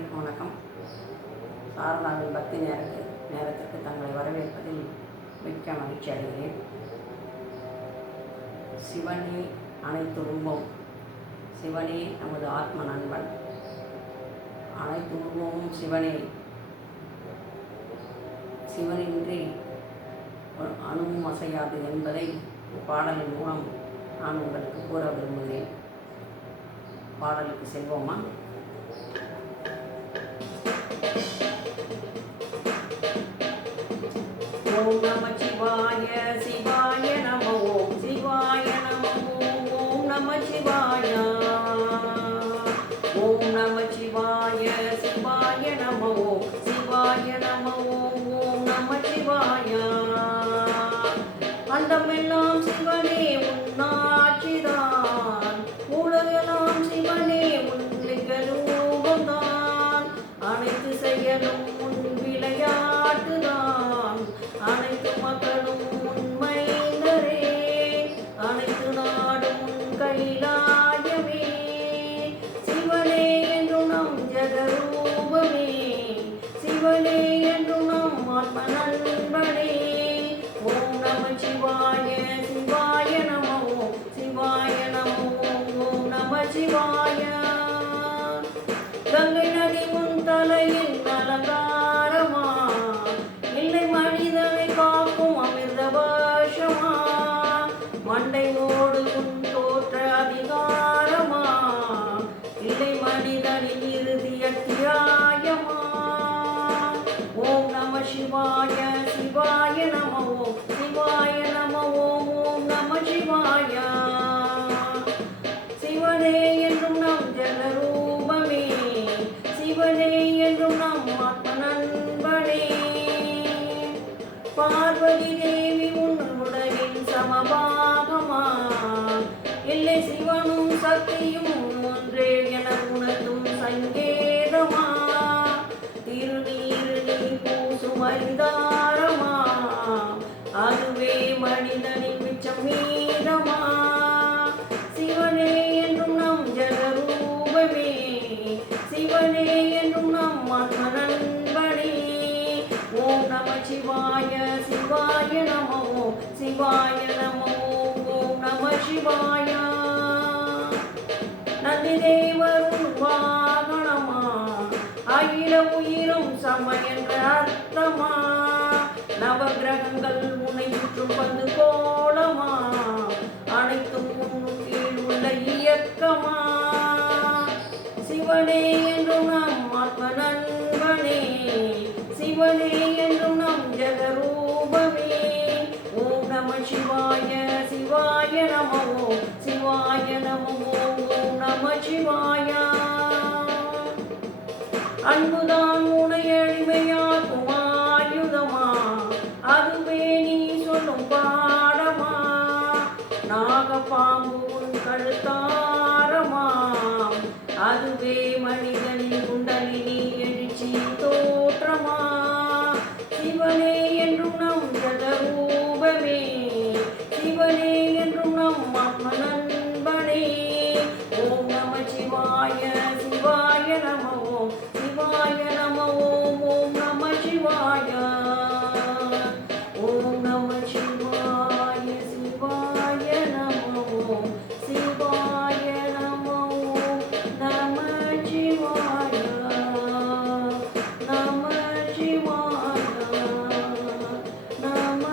அனைவருக்கும் வணக்கம். சாரதாவின் பக்தி நேரத்திற்கு தங்களை வரவேற்பதில் மிக்க மகிழ்ச்சி அடைகிறேன். சிவனே அனைத்து உருவம், சிவனே நமது ஆத்ம நண்பன், அனைத்து உருவமும் சிவனே, சிவனின்றி அணுவும் அசையாது என்பதை பாடலின் மூலம் நான் உங்களுக்கு கூற விரும்புகிறேன். பாடலுக்கு செல்வோமா? ஓம் நம சிவாய சிவாய நம ஓம் சிவாய நம ஓம் நம சிவாய ஓம் நம சிவாய சிவாய நம ஓம் சிவாய நம ஓம் நம சிவாய. அண்டமெல்லாம் சிவனே உன்னாட்சிதான், உலகெல்லாம் சிவனே உன் லிங்க ரூபம்தான், அனைத்து செயலும் உன் விளையாட்டுதான், அனைத்து மக்களும் உண்மைந்தரே, அனைத்து நாடும் உன் கைலாயமே, சிவனே என்றும் நம் ஜெகரூபமே, சிவனே என்றும் நம் ஆத்ம நண்பனே. ஓம் நம சிவாய சிவாய நம ஓம் சிவாய நம ஓம் நம சிவாய. கங்கை நதி உன் தலையில் அலங்காரமா, இல்லை மனிதனை காக்கும் அமிர்த வருஷமா, மண்டை ஓடு உன் தோற்ற அதிகாரமா, இல்லை மனிதனின் இறுதி அத்தியாயமா. ஓம் நம சிவாய சிவாய நம ஓம் சிவாய நம ஓம் நம சிவாய. சிவனே என்றும் நம் ஜெகரூபமே, சிவனே என்றும் நம் ஆத்ம நண்பனே. பார்வதி தேவி உன் உடலின் சமபாகமா, இல்லை சிவனும் சக்தியும் ஒன்றே என உணர்த்தும் சங்கேதமா, திருநீர் நீ பூசும் ஐந்தாரமா, அதுவே மனிதனின் மிச்சம் மீதமா, சிவனே என்றும் நம் ஜெகரூபமே, சிவனே என்றும் நம் ஆத்ம நண்பனே. ஓம் நம சிவாய சிவாய நம ஓம் சிவாய நம ஓம் நம சிவாய. நந்தி தேவரும் வாகனமா, அகில உயிரும் சம என்ற அர்த்தமா, நவகிரகங்கள் உன்னை சுற்றும் பந்து கோலமா, அனைத்தும் உன் கீழ் உள்ள இயக்கமா, சிவனே என்றும் நம் ஆத்ம நண்பனே, சிவனே என்றும் நம் ஜெகரூபமே. ஓம் நம சிவாய சிவாய நம ஓம் சிவாய நம ஓம் நம சிவாய. அன்புதான் உனை எளிமையாக்கும் ஆயுதமா, அதுவே நீ சொல்லும் பாடமா, நாகப்பாம்பு உன் கழுத்தா